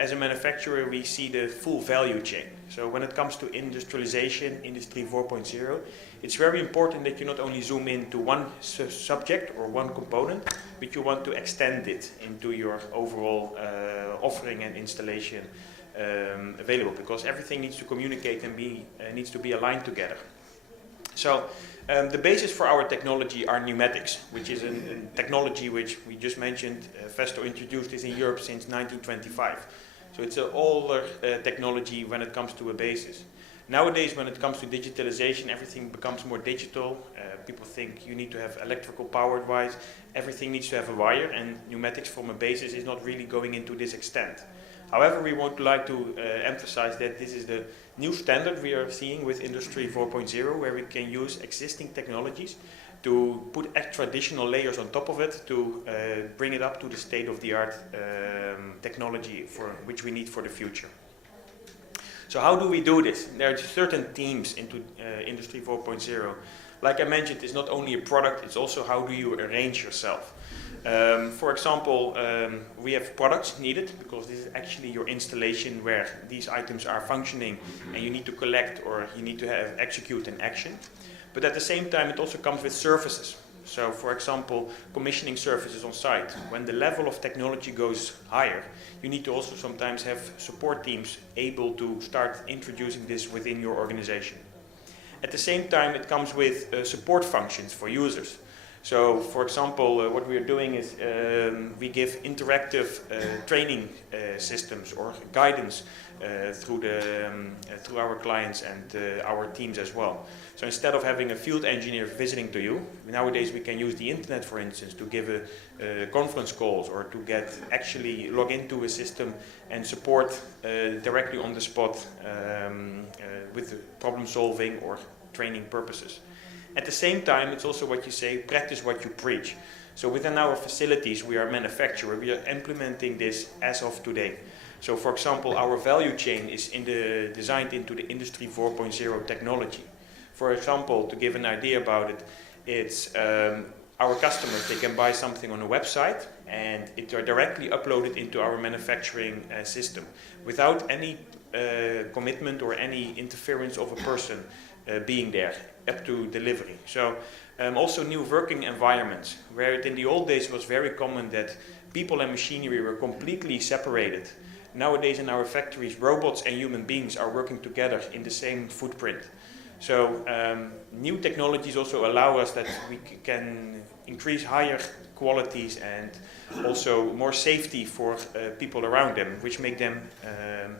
As a manufacturer, we see the full value chain. So when it comes to industrialization, Industry 4.0, it's very important that you not only zoom into one subject or one component, but you want to extend it into your overall offering and installation available, because everything needs to communicate and needs to be aligned together. So the basis for our technology are pneumatics, which is a technology which we just mentioned. Festo introduced this in Europe since 1925. So it's an older technology when it comes to a basis. Nowadays, when it comes to digitalization, everything becomes more digital. People think you need to have electrical powered wise. Everything needs to have a wire, and pneumatics from a basis is not really going into this extent. However, we would like to emphasize that this is the new standard we are seeing with Industry 4.0, where we can use existing technologies to put extra additional layers on top of it to bring it up to the state-of-the-art technology for which we need for the future. So how do we do this? There are certain themes into Industry 4.0. Like I mentioned, it's not only a product, it's also how do you arrange yourself. For example, we have products needed, because this is actually your installation where these items are functioning and you need to collect or you need to execute an action. But at the same time, it also comes with services. So for example, commissioning services on site. When the level of technology goes higher, you need to also sometimes have support teams able to start introducing this within your organization. At the same time, it comes with support functions for users. So, for example, what we are doing is we give interactive training systems or guidance through our clients and our teams as well. So instead of having a field engineer visiting to you, nowadays we can use the internet, for instance, to give conference calls or to actually log into a system and support directly on the spot with problem solving or training purposes. At the same time, it's also what you say, practice what you preach. So within our facilities, we are a manufacturer. We are implementing this as of today. So for example, our value chain is designed into the Industry 4.0 technology. For example, to give an idea about it, it's our customers, they can buy something on a website and it are directly uploaded into our manufacturing system without any commitment or any interference of a person being there up to delivery. So also new working environments, where it in the old days was very common that people and machinery were completely separated. Nowadays in our factories, robots and human beings are working together in the same footprint. So new technologies also allow us that we can increase higher qualities and also more safety for people around them, which make them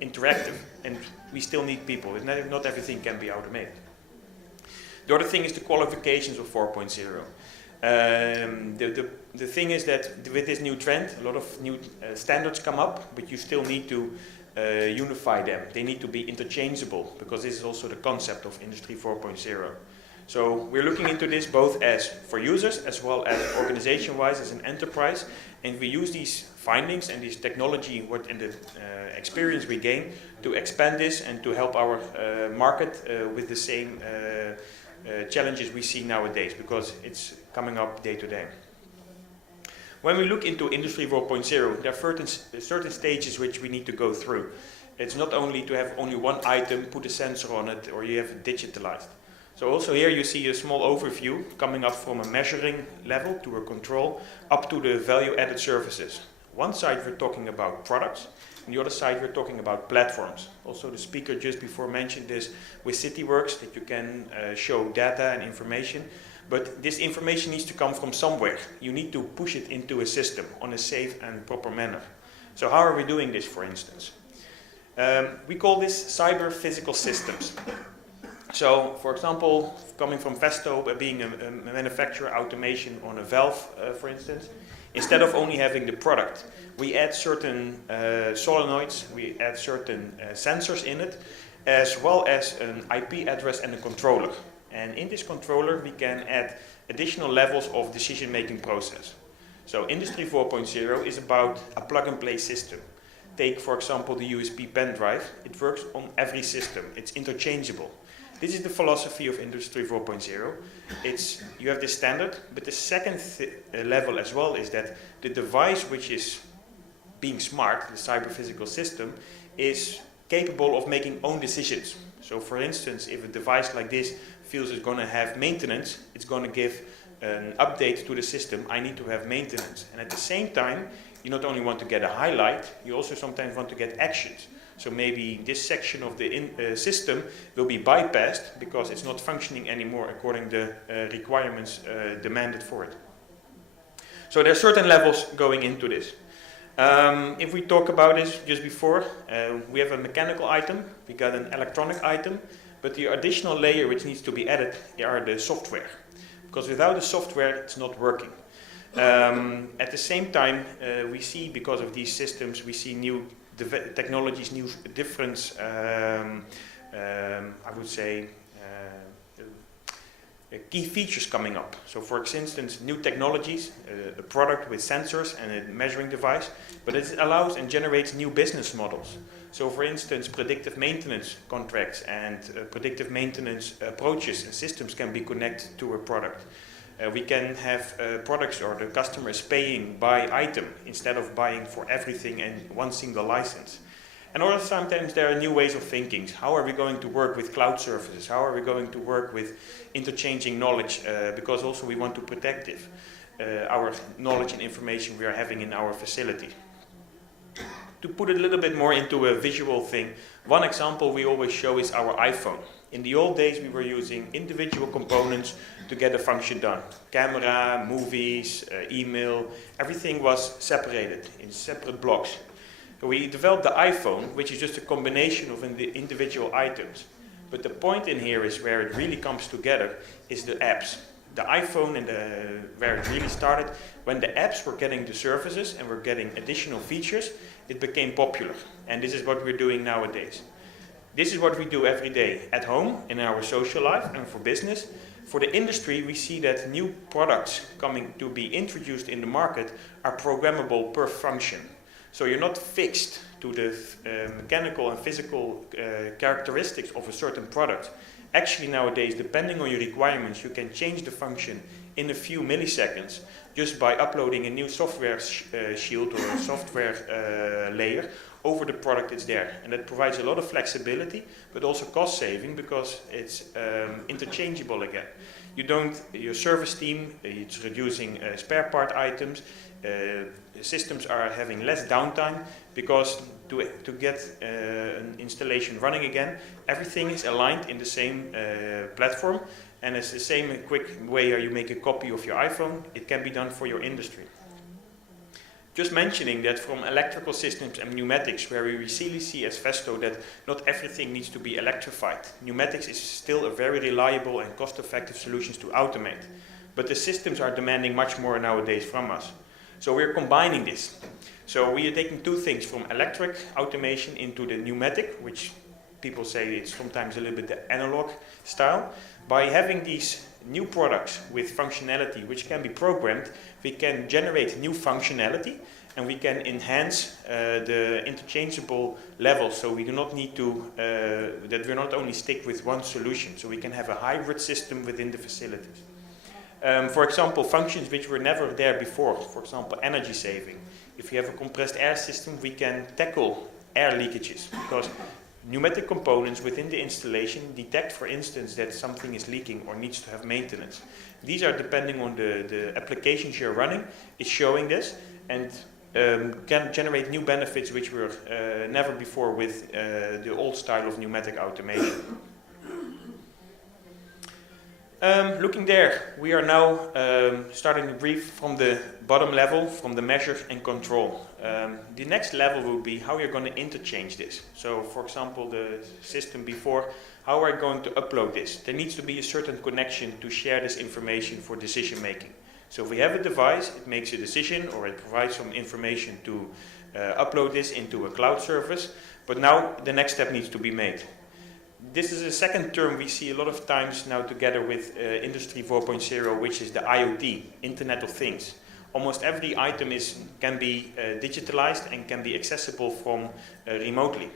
interactive. And we still need people. Not everything can be automated. The other thing is the qualifications of 4.0. The thing is that with this new trend, a lot of new standards come up, but you still need to unify them. They need to be interchangeable, because this is also the concept of Industry 4.0. So we're looking into this both as for users as well as organization-wise as an enterprise, and we use these findings and this technology and the experience we gain to expand this and to help our market with the same challenges we see nowadays, because it's coming up day to day. When we look into Industry 4.0, there are certain stages which we need to go through. It's not only to have only one item, put a sensor on it, or you have it digitalized. So also here you see a small overview coming up from a measuring level to a control up to the value-added services. One side we're talking about products, on the other side we're talking about platforms. Also the speaker just before mentioned this with CityWorks, that you can show data and information, but this information needs to come from somewhere. You need to push it into a system on a safe and proper manner. So how are we doing this, for instance? We call this cyber physical systems. So, for example, coming from Festo, being a manufacturer automation on a valve, for instance, instead of only having the product, we add certain solenoids, we add certain sensors in it, as well as an IP address and a controller. And in this controller, we can add additional levels of decision-making process. So Industry 4.0 is about a plug-and-play system. Take, for example, the USB pen drive. It works on every system. It's interchangeable. This is the philosophy of Industry 4.0. You have this standard, but the second level as well is that the device which is being smart, the cyber-physical system, is capable of making own decisions. So for instance, if a device like this feels it's going to have maintenance, it's going to give an update to the system, I need to have maintenance. And at the same time, you not only want to get a highlight, you also sometimes want to get actions. So maybe this section of the system will be bypassed because it's not functioning anymore according to the requirements demanded for it. So there are certain levels going into this. If we talk about this just before, we have a mechanical item, we got an electronic item, but the additional layer which needs to be added are the software. Because without the software, it's not working. At the same time, we see, because of these systems, we see new technologies, new different, I would say, key features coming up. So for instance, new technologies, a product with sensors and a measuring device, but it allows and generates new business models. So for instance, predictive maintenance contracts and predictive maintenance approaches and systems can be connected to a product. We can have products or the customer is paying by item instead of buying for everything and one single license. And also sometimes there are new ways of thinking. How are we going to work with cloud services? How are we going to work with interchanging knowledge? Because also we want to protect our knowledge and information we are having in our facility. To put it a little bit more into a visual thing, one example we always show is our iPhone. In the old days we were using individual components to get a function done. Camera, movies, email, everything was separated in separate blocks. We developed the iPhone, which is just a combination of the individual items. But the point in here is where it really comes together is the apps. The iPhone and where it really started, when the apps were getting the services and were getting additional features, it became popular. And this is what we're doing nowadays. This is what we do every day at home, in our social life and for business. For the industry, we see that new products coming to be introduced in the market are programmable per function. So you're not fixed to the mechanical and physical characteristics of a certain product. Actually nowadays, depending on your requirements, you can change the function in a few milliseconds just by uploading a new software shield or a software layer over the product that's there. And that provides a lot of flexibility, but also cost saving because it's interchangeable again. Your service team, it's reducing spare part items. Systems are having less downtime because to get an installation running again, everything is aligned in the same platform, and it's the same quick way how you make a copy of your iPhone. It can be done for your industry. Just mentioning that from electrical systems and pneumatics, where we really see as Festo that not everything needs to be electrified. Pneumatics is still a very reliable and cost-effective solution to automate, but the systems are demanding much more nowadays from us. So we're combining this. So we are taking two things from electric automation into the pneumatic, which people say it's sometimes a little bit the analog style. By having these new products with functionality which can be programmed, we can generate new functionality and we can enhance the interchangeable levels. So we do not need to, that we not only stick with one solution, so we can have a hybrid system within the facilities. For example, functions which were never there before, for example, energy saving. If you have a compressed air system, we can tackle air leakages because pneumatic components within the installation detect, for instance, that something is leaking or needs to have maintenance. These are depending on the applications you're running, it's showing this and can generate new benefits which were never before with the old style of pneumatic automation. Looking there, we are now starting to brief from the bottom level, from the measure and control. The next level will be how you're going to interchange this. So, for example, the system before, how are we going to upload this? There needs to be a certain connection to share this information for decision making. So if we have a device, it makes a decision or it provides some information to upload this into a cloud service. But now the next step needs to be made. This is a second term we see a lot of times now together with Industry 4.0, which is the IoT, Internet of Things. Almost every item can be digitalized and can be accessible from remotely.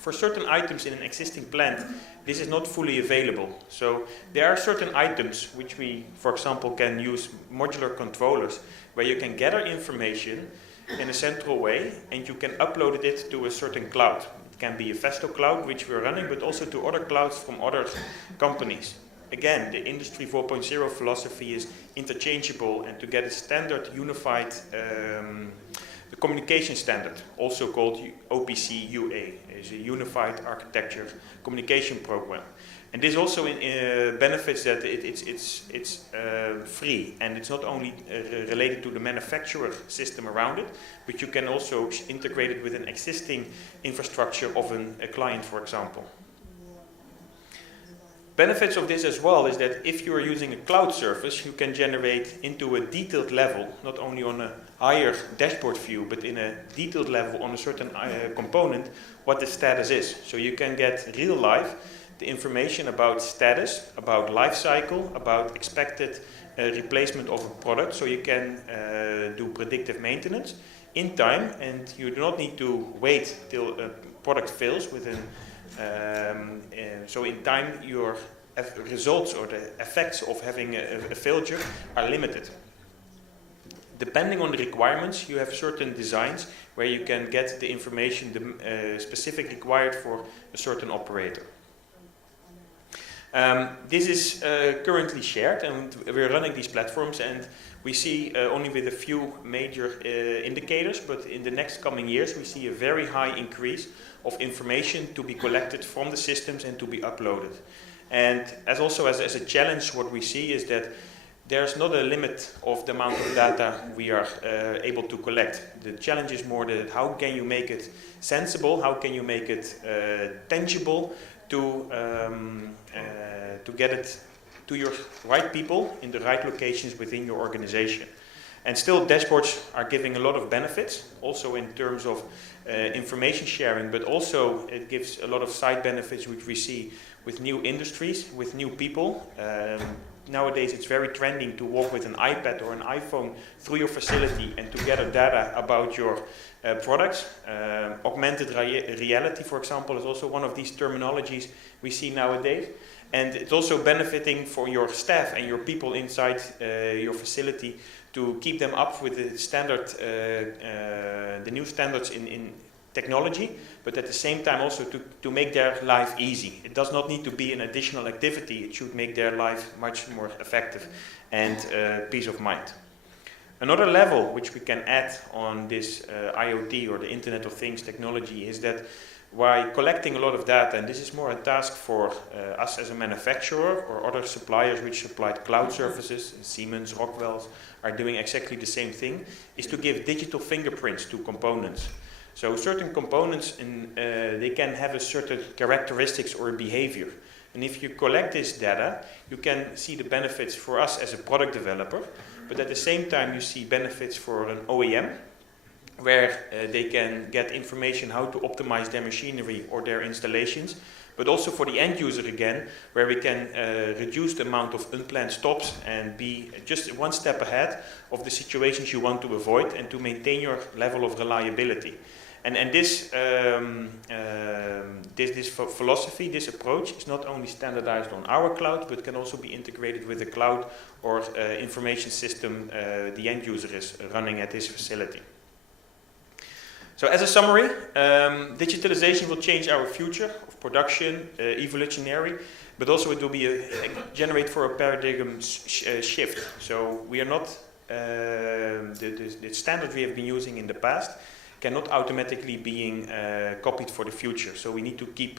For certain items in an existing plant, this is not fully available. So there are certain items which we, for example, can use modular controllers where you can gather information in a central way, and you can upload it to a certain cloud. It can be a Festo cloud, which we're running, but also to other clouds from other companies. Again, the Industry 4.0 philosophy is interchangeable, and to get a standard unified communication standard, also called OPC UA, is a Unified Architecture Communication Program. And this also benefits that it's free, and it's not only related to the manufacturer system around it, but you can also integrate it with an existing infrastructure of a client, for example. Benefits of this as well is that if you are using a cloud service, you can generate into a detailed level, not only on a higher dashboard view, but in a detailed level on a certain component, what the status is. So you can get real life the information about status, about life cycle, about expected replacement of a product, so you can do predictive maintenance in time, and you do not need to wait till a product fails within. So in time, your results or the effects of having a failure are limited. Depending on the requirements, you have certain designs where you can get the information specific required for a certain operator. This is currently shared, and we're running these platforms, and we see only with a few major indicators, but in the next coming years we see a very high increase of information to be collected from the systems and to be uploaded. And as a challenge, what we see is that there's not a limit of the amount of data we are able to collect. The challenge is more that how can you make it sensible, how can you make it tangible to get it to your right people in the right locations within your organization. And still, dashboards are giving a lot of benefits, also in terms of information sharing, but also it gives a lot of side benefits which we see with new industries, with new people. Nowadays it's very trending to walk with an iPad or an iPhone through your facility and to gather data about your products. Augmented reality, for example, is also one of these terminologies we see nowadays. And it's also benefiting for your staff and your people inside your facility to keep them up with the standard, the new standards in technology, but at the same time also to make their life easy. It does not need to be an additional activity. It should make their life much more effective and peace of mind. Another level which we can add on this IoT or the Internet of Things technology is that by collecting a lot of data, and this is more a task for us as a manufacturer or other suppliers which supplied cloud services, Siemens, Rockwell are doing exactly the same thing, is to give digital fingerprints to components. So certain components, they can have a certain characteristics or behavior. And if you collect this data, you can see the benefits for us as a product developer, but at the same time you see benefits for an OEM, where they can get information how to optimize their machinery or their installations, but also for the end user again, where we can reduce the amount of unplanned stops and be just one step ahead of the situations you want to avoid and to maintain your level of reliability. And this philosophy, this approach is not only standardized on our cloud, but can also be integrated with the cloud or information system the end user is running at his facility. So as a summary, digitalization will change our future of production, evolutionary, but also it will be generate for a paradigm shift. So we are not, the standard we have been using in the past cannot automatically being copied for the future. So we need to keep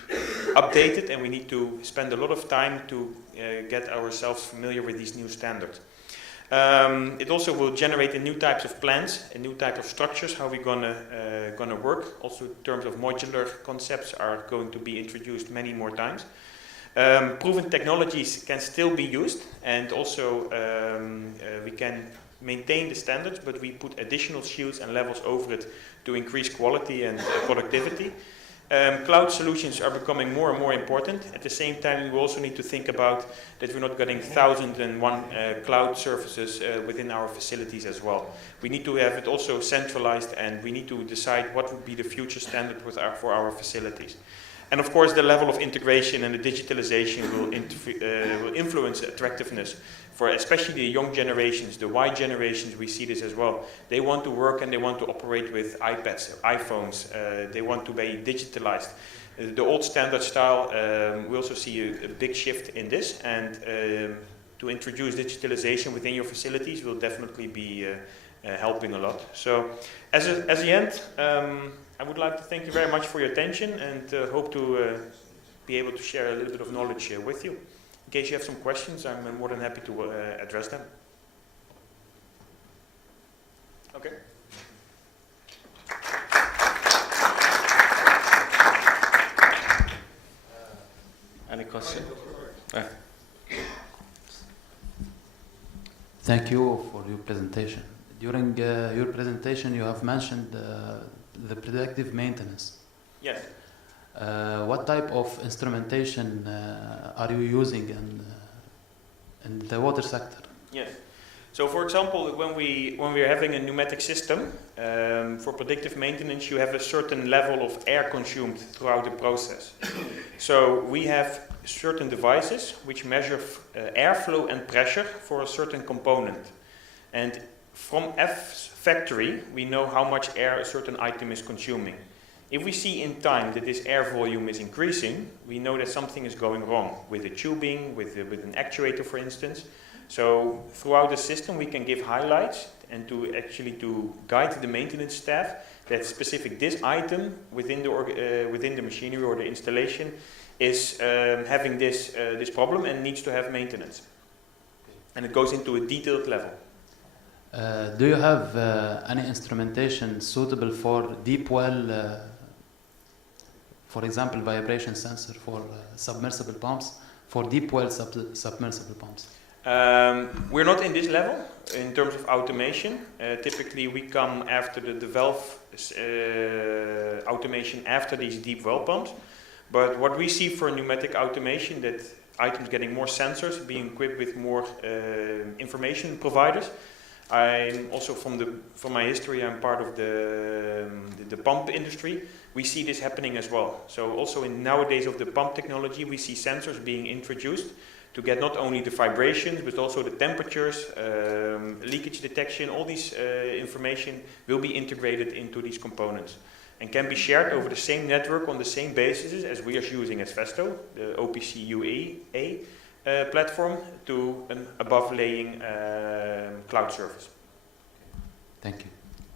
updated, and we need to spend a lot of time to get ourselves familiar with these new standards. It also will generate a new types of plans, a new type of structures, how we're gonna work. Also in terms of modular concepts are going to be introduced many more times. Proven technologies can still be used, and also we can maintain the standards, but we put additional shields and levels over it to increase quality and productivity. Cloud solutions are becoming more and more important. At the same time, we also need to think about that we're not getting 1,001 cloud services within our facilities as well. We need to have it also centralized, and we need to decide what would be the future standard for our facilities. And of course, the level of integration and the digitalization will influence attractiveness for especially the young generations, the Y generations. We see this as well. They want to work and they want to operate with iPads, iPhones. They want to be digitalized. The old standard style, we also see a big shift in this, and to introduce digitalization within your facilities will definitely be helping a lot. So, as the end, I would like to thank you very much for your attention, and hope to be able to share a little bit of knowledge with you. In case you have some questions, I'm more than happy to address them. Okay. Any question? Thank you for your presentation. During your presentation, you have mentioned the predictive maintenance. Yes. What type of instrumentation are you using in the water sector? Yes. So, for example, when we are having a pneumatic system, for predictive maintenance, you have a certain level of air consumed throughout the process. So we have certain devices which measure airflow and pressure for a certain component. And from factory, we know how much air a certain item is consuming. If we see in time that this air volume is increasing, we know that something is going wrong with the tubing, with an actuator, for instance. So throughout the system, we can give highlights and to guide the maintenance staff that specific this item within the machinery or the installation is having this problem and needs to have maintenance. And it goes into a detailed level. Do you have any instrumentation suitable for deep well, for example, vibration sensor for submersible pumps, for deep well submersible pumps? We're not in this level in terms of automation. Typically, we come after the valve automation after these deep well pumps. But what we see for pneumatic automation, that items getting more sensors, being equipped with more information providers. I'm also from my history, I'm part of the pump industry. We see this happening as well. So also nowadays of the pump technology, we see sensors being introduced to get not only the vibrations, but also the temperatures, leakage detection. All these information will be integrated into these components and can be shared over the same network on the same basis as we are using as Festo, the OPC UEA platform, to an above-laying cloud service. Thank you.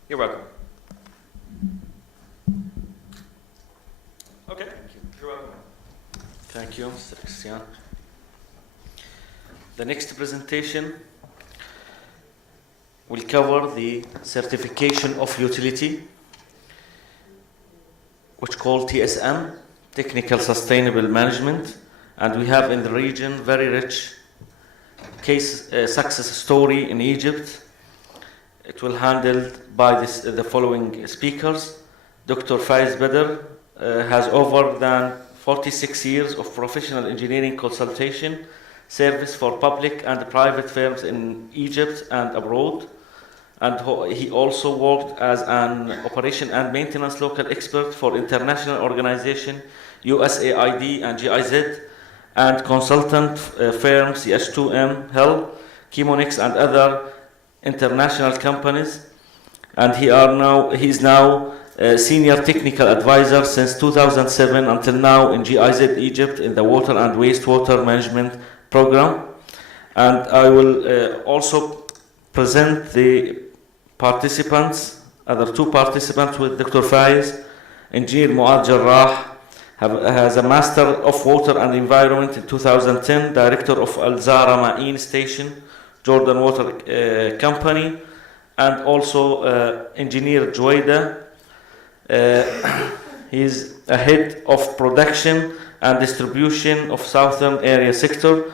You're welcome. Okay. Thank you. You're welcome. Thank you, Mr. Christian. The next presentation will cover the certification of utility, which called TSM, Technical Sustainable Management. And we have in the region very rich case success story in Egypt. It will handled by the following speakers. Dr. Faiz Badr has over than 46 years of professional engineering consultation service for public and private firms in Egypt and abroad. And he also worked as an operation and maintenance local expert for international organization USAID and GIZ, and consultant firms CH2M, Hell, Chemonix, and other international companies. And he is now a senior technical advisor since 2007 until now in GIZ Egypt in the water and wastewater management program. And I will also present the participants, other two participants with Dr. Faiz. Engineer Muad Jarrah has a Master of Water and Environment in 2010, Director of Al Zara Ma'in Station, Jordan Water Company, and also Engineer Joida. He is a head of production and distribution of Southern Area Sector,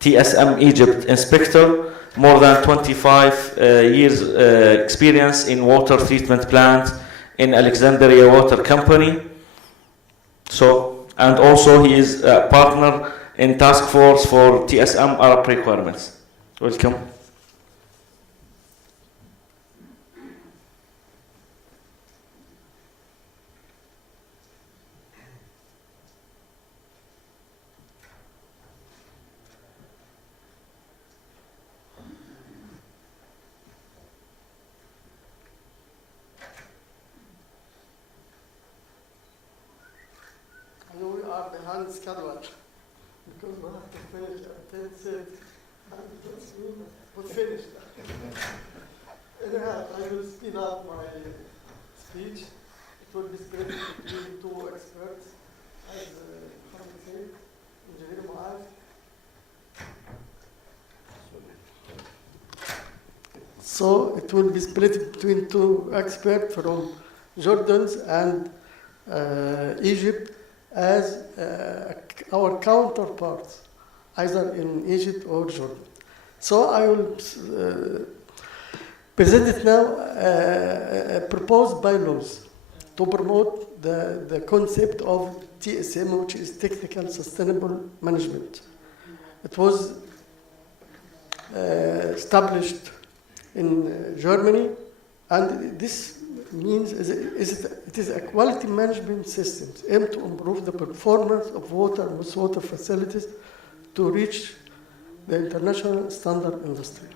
TSM Egypt Inspector, more than 25 years experience in water treatment plant in Alexandria Water Company. So, and also he is a partner in task force for TSM Arab requirements. Welcome. hand schedule because we have to finish at 10:30. And that's me, we finished. Anyhow, I will speed up my speech. It will be split between two experts, as Mohammed said, Engineer Muaz. So it will be split between two experts from Jordan and Egypt as our counterparts, either in Egypt or Jordan. So I will present it now, proposed bylaws to promote the concept of TSM, which is Technical Sustainable Management. It was established in Germany, and this means it is a quality management system aimed to improve the performance of water and wastewater facilities to reach the international standard industry.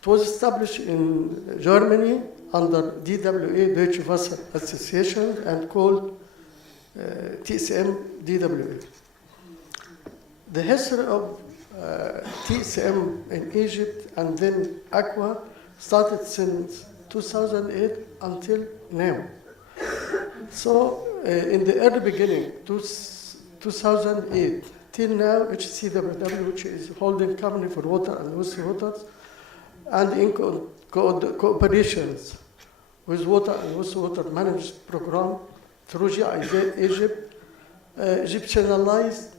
It was established in Germany under DWA, Deutsche Wasser Association, and called TSM DWA. The history of TSM in Egypt and then Aqua started since 2008 until now. So in the early beginning, 2008 till now, HCWW, which is holding company for water and wastewater, and in cooperations with water and wastewater management program through GIZ Egypt, Egyptianized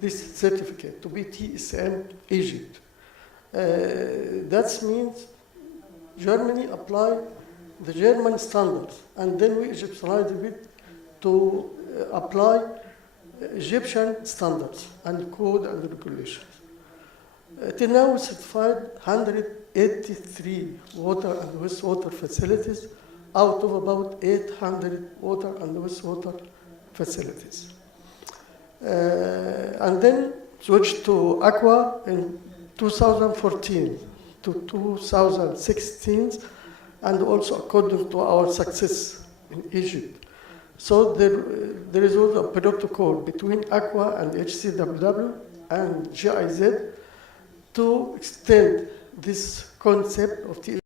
this certificate to be TSM Egypt. That means Germany applied the German standards, and then we Egyptianized it to apply Egyptian standards and code and regulations. Till now, we certified 183 water and wastewater facilities out of about 800 water and wastewater facilities. And then switched to Aqua in 2014 to 2016, and also according to our success in Egypt. So there is also a protocol between Aqua and HCWW and GIZ to extend this concept of TSM